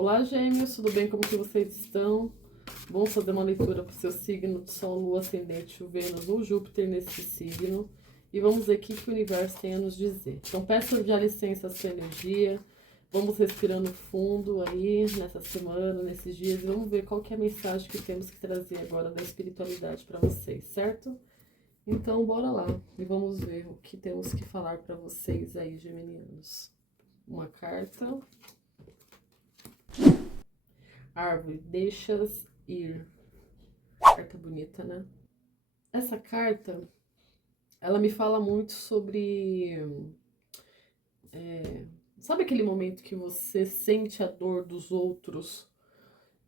Olá, gêmeos, tudo bem? Como que vocês estão? Vamos fazer uma leitura para o seu signo de Sol, Lua, Ascendente, o Vênus ou Júpiter nesse signo. E vamos ver o que o universo tem a nos dizer. Então, peço já licença à sua energia. Vamos respirando fundo aí, nessa semana, nesses dias. E vamos ver qual que é a mensagem que temos que trazer agora da espiritualidade para vocês, certo? Então, bora lá. E vamos ver o que temos que falar para vocês aí, geminianos. Uma carta. Árvore, deixas ir. Carta bonita, né? Essa carta, ela me fala muito sobre... sabe aquele momento que você sente a dor dos outros?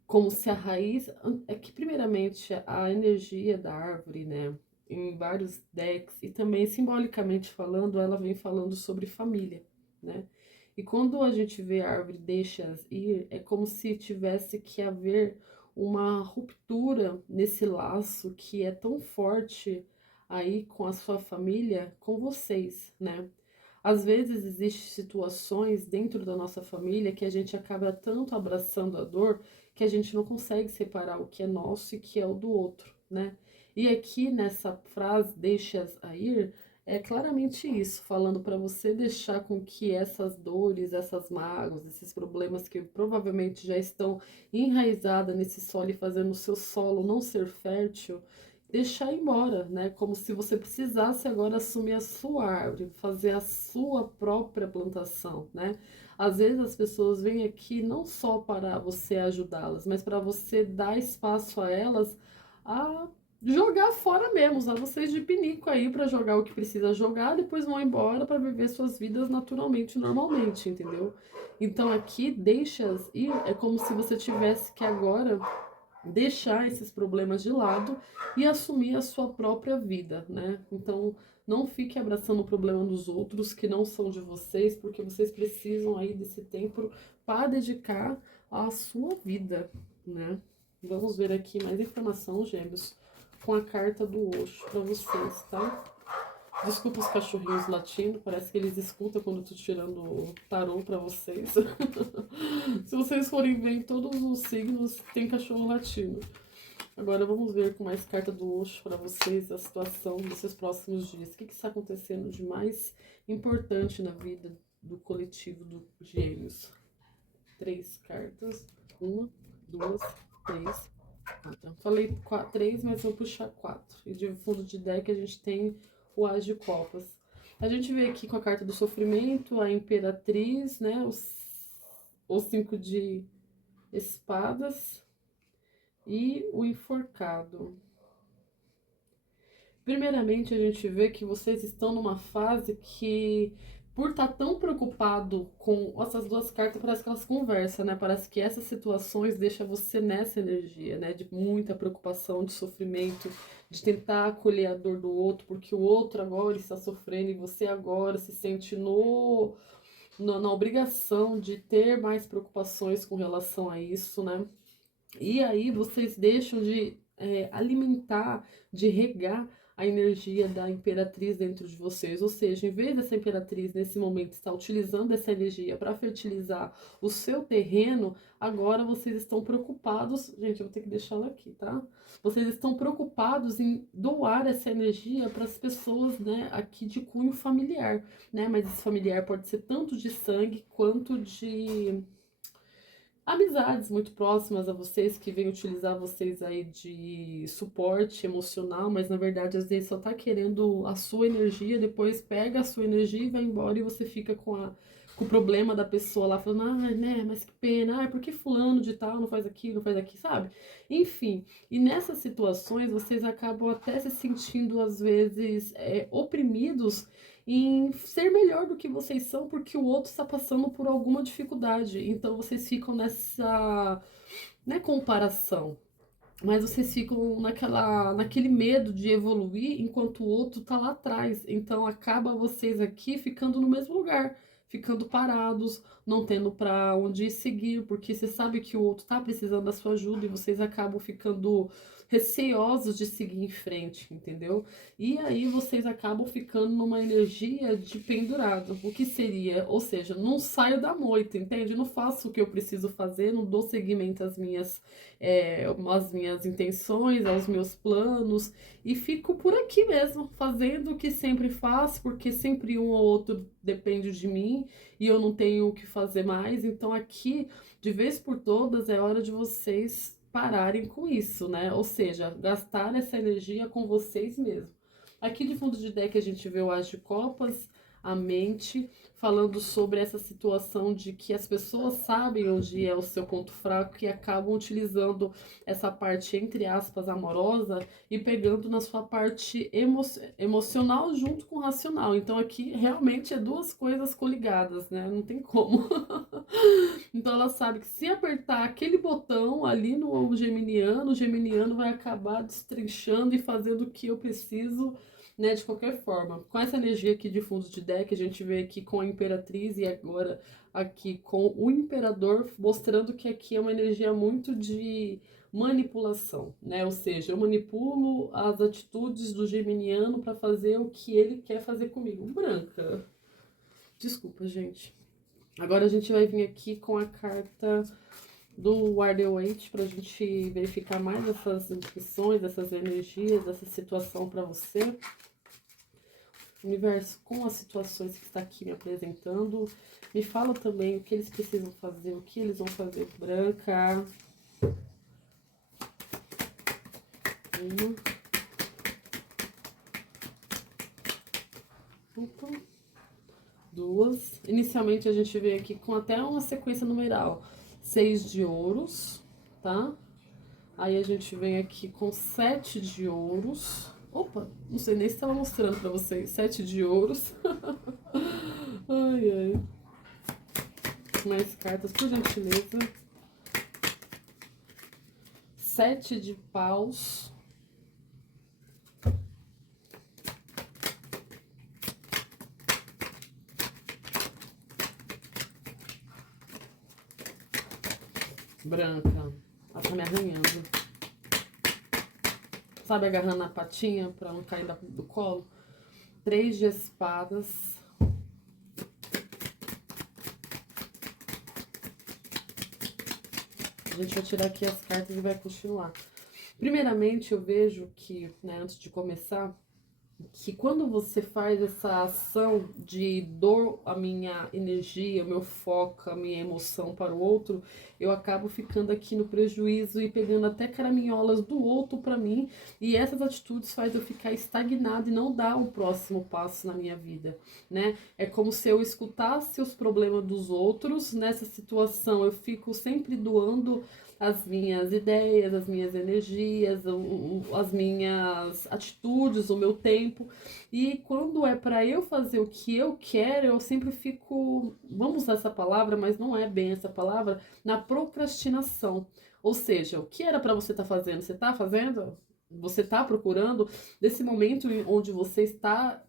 Como se a raiz... É que, primeiramente, a energia da árvore, né? Em vários decks, e também simbolicamente falando, ela vem falando sobre família, né? E quando a gente vê a árvore deixas ir, é como se tivesse que haver uma ruptura nesse laço que é tão forte aí com a sua família, com vocês, né? Às vezes existem situações dentro da nossa família que a gente acaba tanto abraçando a dor que a gente não consegue separar o que é nosso e o que é o do outro, né? E aqui nessa frase, deixas a ir, é claramente isso, falando para você deixar com que essas dores, essas mágoas, esses problemas que provavelmente já estão enraizadas nesse solo e fazendo o seu solo não ser fértil, deixar embora, né? Como se você precisasse agora assumir a sua árvore, fazer a sua própria plantação, né? Às vezes as pessoas vêm aqui não só para você ajudá-las, mas para você dar espaço a elas a jogar fora mesmo, usar vocês de pinico aí para jogar o que precisa jogar, depois vão embora para viver suas vidas naturalmente, normalmente, entendeu? Então aqui, deixas ir, é como se você tivesse que agora deixar esses problemas de lado e assumir a sua própria vida, né? Então, não fique abraçando o problema dos outros que não são de vocês, porque vocês precisam aí desse tempo para dedicar à sua vida, né? Vamos ver aqui mais informação, gêmeos, com a carta do Osho para vocês, tá? Desculpa os cachorrinhos latindo, parece que eles escutam quando eu tô tirando o tarô pra vocês. Se vocês forem ver em todos os signos, tem cachorro latindo. Agora vamos ver com mais carta do Osho para vocês a situação desses próximos dias. O que está acontecendo de mais importante na vida do coletivo do Gêmeos? 3 cartas. 1, 2, 3, 4. Falei 3, mas vou puxar 4. E de fundo de deck a gente tem o As de Copas. A gente vê aqui com a carta do sofrimento, a Imperatriz, né? O 5 de espadas e o enforcado. Primeiramente, a gente vê que vocês estão numa fase que, por estar tão preocupado com essas duas cartas, parece que elas conversam, né? Parece que essas situações deixam você nessa energia, né? De muita preocupação, de sofrimento, de tentar acolher a dor do outro, porque o outro agora está sofrendo e você agora se sente na obrigação de ter mais preocupações com relação a isso, né? E aí vocês deixam de alimentar, de regar a energia da imperatriz dentro de vocês. Ou seja, em vez dessa imperatriz nesse momento estar utilizando essa energia para fertilizar o seu terreno, agora vocês estão preocupados. Gente, eu vou ter que deixar ela aqui, tá? Vocês estão preocupados em doar essa energia para as pessoas, né, aqui de cunho familiar, né? Mas esse familiar pode ser tanto de sangue quanto de amizades muito próximas a vocês que vêm utilizar vocês aí de suporte emocional, mas na verdade às vezes só tá querendo a sua energia, depois pega a sua energia e vai embora e você fica com o problema da pessoa lá falando, ai, né, mas que pena, ai, por que fulano de tal não faz aquilo, não faz aqui, sabe? Enfim, e nessas situações vocês acabam até se sentindo às vezes oprimidos em ser melhor do que vocês são, porque o outro está passando por alguma dificuldade. Então vocês ficam nessa, né, comparação. Mas vocês ficam naquele medo de evoluir enquanto o outro tá lá atrás. Então acaba vocês aqui ficando no mesmo lugar, ficando parados, não tendo para onde seguir, porque você sabe que o outro tá precisando da sua ajuda e vocês acabam ficando receosos de seguir em frente, entendeu? E aí vocês acabam ficando numa energia de pendurado. O que seria? Ou seja, não saio da moita, entende? Não faço o que eu preciso fazer, não dou seguimento às minhas intenções, aos meus planos, e fico por aqui mesmo, fazendo o que sempre faço, porque sempre um ou outro depende de mim e eu não tenho o que fazer mais. Então aqui, de vez por todas, é hora de vocês pararem com isso, né? Ou seja, gastar essa energia com vocês mesmos. Aqui de fundo de deck a gente vê o As de Copas, a mente, falando sobre essa situação de que as pessoas sabem onde é o seu ponto fraco e acabam utilizando essa parte, entre aspas, amorosa e pegando na sua parte emocional junto com o racional. Então aqui realmente é duas coisas coligadas, né? Não tem como. Então ela sabe que se apertar aquele botão ali no geminiano, o geminiano vai acabar destrinchando e fazendo o que eu preciso, né, de qualquer forma. Com essa energia aqui de fundo de deck, a gente vê aqui com a Imperatriz e agora aqui com o Imperador, mostrando que aqui é uma energia muito de manipulação, né? Ou seja, eu manipulo as atitudes do geminiano para fazer o que ele quer fazer comigo. Branca. Desculpa, gente. Agora a gente vai vir aqui com a carta do Water-Waite para a gente verificar mais essas intuições, essas energias, essa situação para você. Universo, com as situações que está aqui me apresentando, me fala também o que eles precisam fazer, o que eles vão fazer. Branca. Uma. Opa. Duas. Inicialmente a gente veio aqui com até uma sequência numeral. 6 de ouros, tá? Aí a gente vem aqui com 7 de ouros. Opa, não sei nem se estava mostrando pra vocês. 7 de ouros. Ai, ai. Mais cartas, por gentileza. 7 de paus. Branca. Ela tá me arranhando. Sabe, agarrando na patinha pra não cair do colo? 3 de espadas. A gente vai tirar aqui as cartas e vai continuar. Primeiramente, eu vejo que, né, antes de começar, que quando você faz essa ação de dou a minha energia, o meu foco, a minha emoção para o outro, eu acabo ficando aqui no prejuízo e pegando até caraminholas do outro para mim, e essas atitudes faz eu ficar estagnado e não dar o próximo passo na minha vida, né? É como se eu escutasse os problemas dos outros. Nessa situação eu fico sempre doando as minhas ideias, as minhas energias, as minhas atitudes, o meu tempo. E quando é para eu fazer o que eu quero, eu sempre fico, vamos usar essa palavra, mas não é bem essa palavra, na procrastinação. Ou seja, o que era para você estar fazendo, você está fazendo? Você está procurando desse momento onde você está,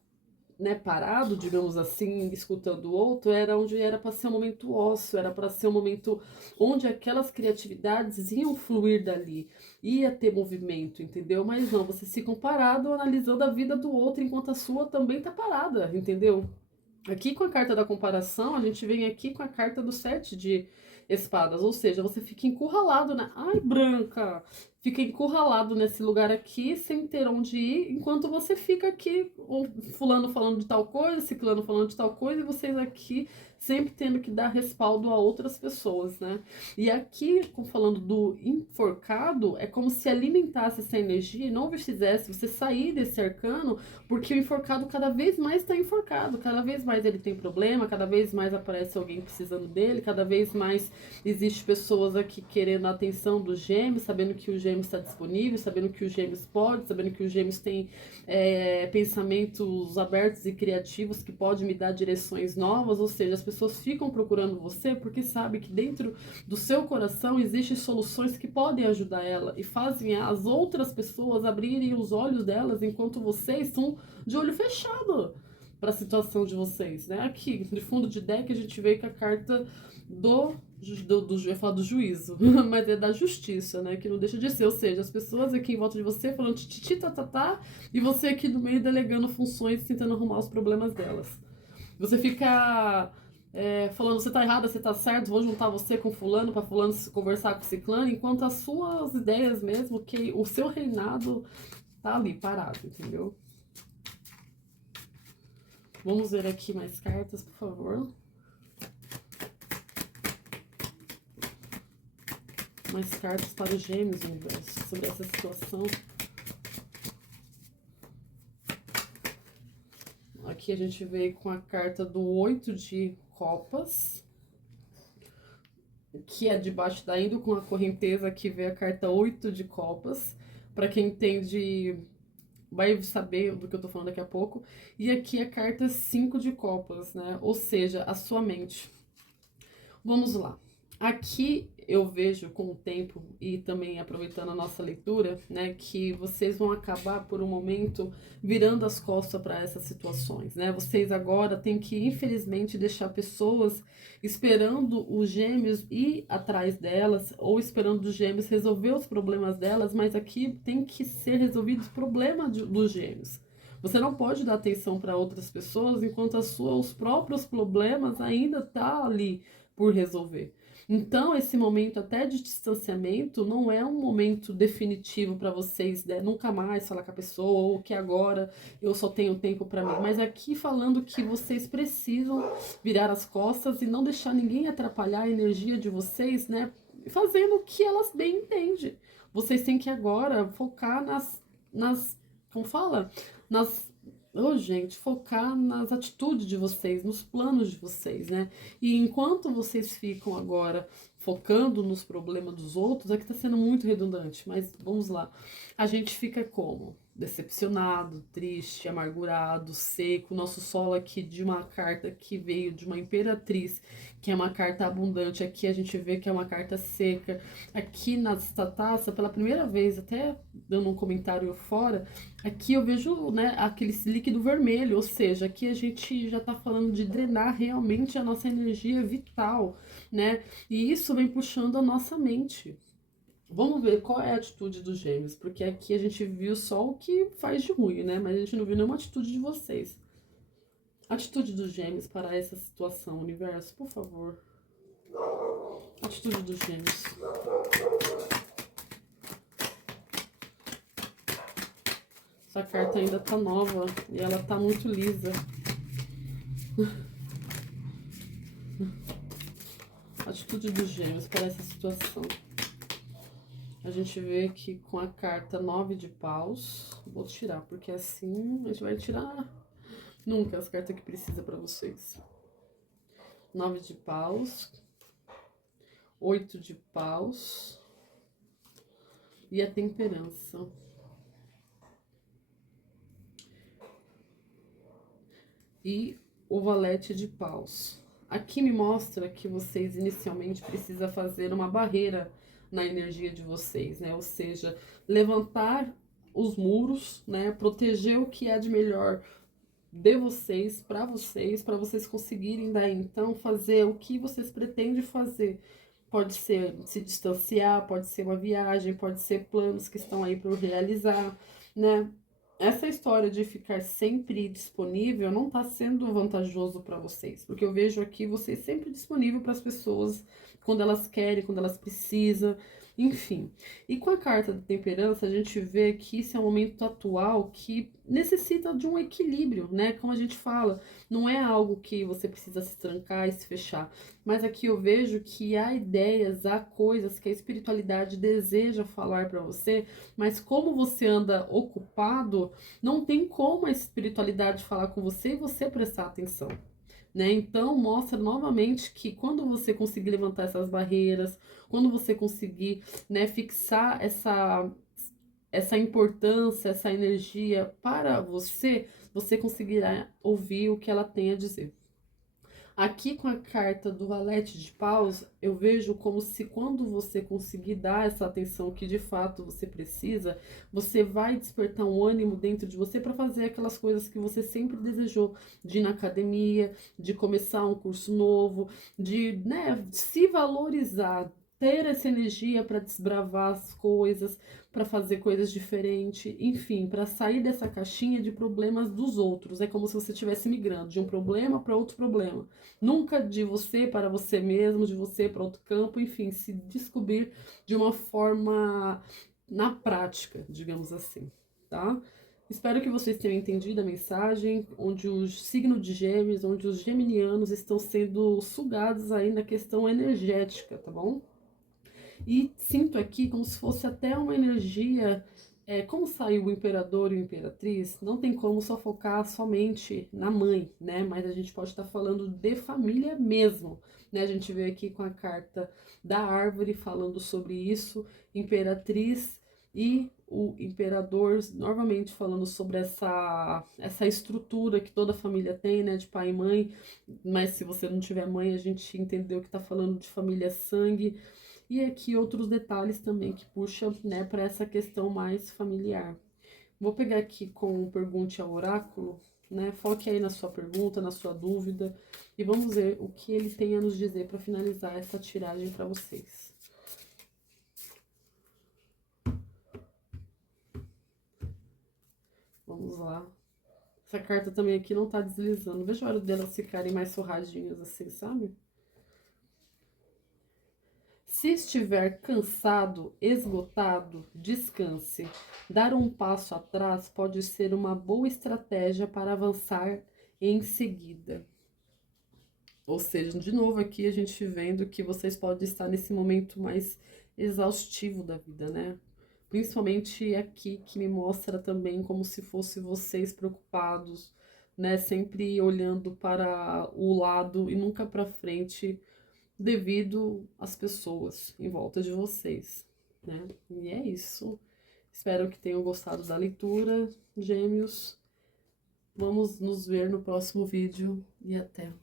né, parado, digamos assim, escutando o outro, era onde era para ser um momento ósseo, era para ser um momento onde aquelas criatividades iam fluir dali, ia ter movimento, entendeu? Mas não, vocês ficam parados analisando a vida do outro enquanto a sua também tá parada, entendeu? Aqui com a carta da comparação, a gente vem aqui com a carta do 7 de espadas, ou seja, você fica encurralado, né? Ai, branca! Fica encurralado nesse lugar aqui, sem ter onde ir, enquanto você fica aqui, o fulano falando de tal coisa, ciclano falando de tal coisa, e vocês aqui sempre tendo que dar respaldo a outras pessoas, né? E aqui, falando do enforcado, é como se alimentasse essa energia e não fizesse você sair desse arcano, porque o enforcado cada vez mais está enforcado, cada vez mais ele tem problema, cada vez mais aparece alguém precisando dele, cada vez mais existe pessoas aqui querendo a atenção do Gêmeos, sabendo que o Gêmeos está disponível, sabendo que o Gêmeos pode, sabendo que o Gêmeos tem pensamentos abertos e criativos que pode me dar direções novas. Ou seja, as pessoas ficam procurando você porque sabem que dentro do seu coração existem soluções que podem ajudar ela e fazem as outras pessoas abrirem os olhos delas enquanto vocês estão de olho fechado para a situação de vocês, né? Aqui, de fundo de deck, a gente vê que a carta do eu ia falar do juízo, mas é da justiça, né? Que não deixa de ser. Ou seja, as pessoas aqui em volta de você falando tititi, tá, e você aqui no meio delegando funções, tentando arrumar os problemas delas. Você fica falando, você tá errada, você tá certo, vou juntar você com fulano pra fulano conversar com ciclano, enquanto as suas ideias mesmo, que o seu reinado tá ali, parado, entendeu? Vamos ver aqui mais cartas, por favor. Mais cartas para os gêmeos, universo, sobre essa situação. Aqui a gente veio com a carta do 8 de copas, que é debaixo da indo com a correnteza, aqui veio a carta 8 de copas. Para quem entende, vai saber do que eu tô falando daqui a pouco. E aqui a carta 5 de copas, né? Ou seja, a sua mente. Vamos lá. Aqui eu vejo com o tempo e também aproveitando a nossa leitura, né, que vocês vão acabar por um momento virando as costas para essas situações, né? Vocês agora têm que, infelizmente, deixar pessoas esperando os gêmeos ir atrás delas ou esperando os gêmeos resolver os problemas delas, mas aqui tem que ser resolvido os problemas dos gêmeos. Você não pode dar atenção para outras pessoas enquanto os próprios problemas ainda tá ali por resolver. Então, esse momento até de distanciamento não é um momento definitivo para vocês, né? Nunca mais falar com a pessoa, ou que agora eu só tenho tempo para mim. Mas aqui falando que vocês precisam virar as costas e não deixar ninguém atrapalhar a energia de vocês, né? Fazendo o que elas bem entendem. Vocês têm que agora focar como fala? Nas gente, focar nas atitudes de vocês, nos planos de vocês, né? E enquanto vocês ficam agora focando nos problemas dos outros, é que tá sendo muito redundante, mas vamos lá. A gente fica como? Decepcionado, triste, amargurado, seco. Nosso solo aqui de uma carta que veio de uma imperatriz, que é uma carta abundante. Aqui a gente vê que é uma carta seca. Aqui nesta taça, pela primeira vez, até dando um comentário fora, aqui eu vejo, né, aquele líquido vermelho, ou seja, aqui a gente já tá falando de drenar realmente a nossa energia vital, né? E isso vem puxando a nossa mente. Vamos ver qual é a atitude dos gêmeos, porque aqui a gente viu só o que faz de ruim, né? Mas a gente não viu nenhuma atitude de vocês. Atitude dos gêmeos para essa situação, universo, por favor. Atitude dos gêmeos. Essa carta ainda tá nova e ela tá muito lisa. Atitude dos gêmeos para essa situação. A gente vê que com a carta 9 de paus, vou tirar, porque assim a gente vai tirar nunca as cartas que precisa para vocês. 9 de paus, 8 de paus e a temperança. E o valete de paus. Aqui me mostra que vocês inicialmente precisam fazer uma barreira na energia de vocês, né? Ou seja, levantar os muros, né? Proteger o que é de melhor de vocês, para vocês conseguirem daí então fazer o que vocês pretendem fazer. Pode ser se distanciar, pode ser uma viagem, pode ser planos que estão aí para realizar, né? Essa história de ficar sempre disponível não está sendo vantajoso para vocês, porque eu vejo aqui vocês sempre disponível para as pessoas quando elas querem, quando elas precisam, enfim. E com a carta da temperança, a gente vê que esse é um momento atual que necessita de um equilíbrio, né? Como a gente fala, não é algo que você precisa se trancar e se fechar, mas aqui eu vejo que há ideias, há coisas que a espiritualidade deseja falar para você, mas como você anda ocupado, não tem como a espiritualidade falar com você e você prestar atenção. Né? Então, mostra novamente que quando você conseguir levantar essas barreiras, quando você conseguir, né, fixar essa importância, essa energia para você, você conseguirá ouvir o que ela tem a dizer. Aqui com a carta do Valete de Paus, eu vejo como se quando você conseguir dar essa atenção que de fato você precisa, você vai despertar um ânimo dentro de você para fazer aquelas coisas que você sempre desejou, de ir na academia, de começar um curso novo, de, né, se valorizar, ter essa energia para desbravar as coisas, para fazer coisas diferentes, enfim, para sair dessa caixinha de problemas dos outros. É como se você estivesse migrando de um problema para outro problema. Nunca de você para você mesmo, de você para outro campo, enfim, se descobrir de uma forma na prática, digamos assim, tá? Espero que vocês tenham entendido a mensagem, onde o signo de Gêmeos, onde os geminianos estão sendo sugados aí na questão energética, tá bom? E sinto aqui como se fosse até uma energia. Como saiu o imperador e a imperatriz, não tem como só focar somente na mãe, né? Mas a gente pode estar falando de família mesmo, né? A gente veio aqui com a carta da árvore falando sobre isso, imperatriz e o imperador novamente falando sobre essa estrutura que toda família tem, né? De pai e mãe, mas se você não tiver mãe, a gente entendeu que está falando de família sangue. E aqui outros detalhes também que puxa, né, para essa questão mais familiar. Vou pegar aqui com Pergunte ao Oráculo, né? Foque aí na sua pergunta, na sua dúvida e vamos ver o que ele tem a nos dizer para finalizar essa tiragem para vocês. Vamos lá. Essa carta também aqui não tá deslizando. Veja a hora delas ficarem mais surradinhas assim, sabe? Se estiver cansado, esgotado, descanse. Dar um passo atrás pode ser uma boa estratégia para avançar em seguida. Ou seja, de novo aqui a gente vendo que vocês podem estar nesse momento mais exaustivo da vida, né? Principalmente aqui que me mostra também como se fosse vocês preocupados, né? Sempre olhando para o lado e nunca para frente devido às pessoas em volta de vocês, né? E é isso. Espero que tenham gostado da leitura, gêmeos. Vamos nos ver no próximo vídeo e até.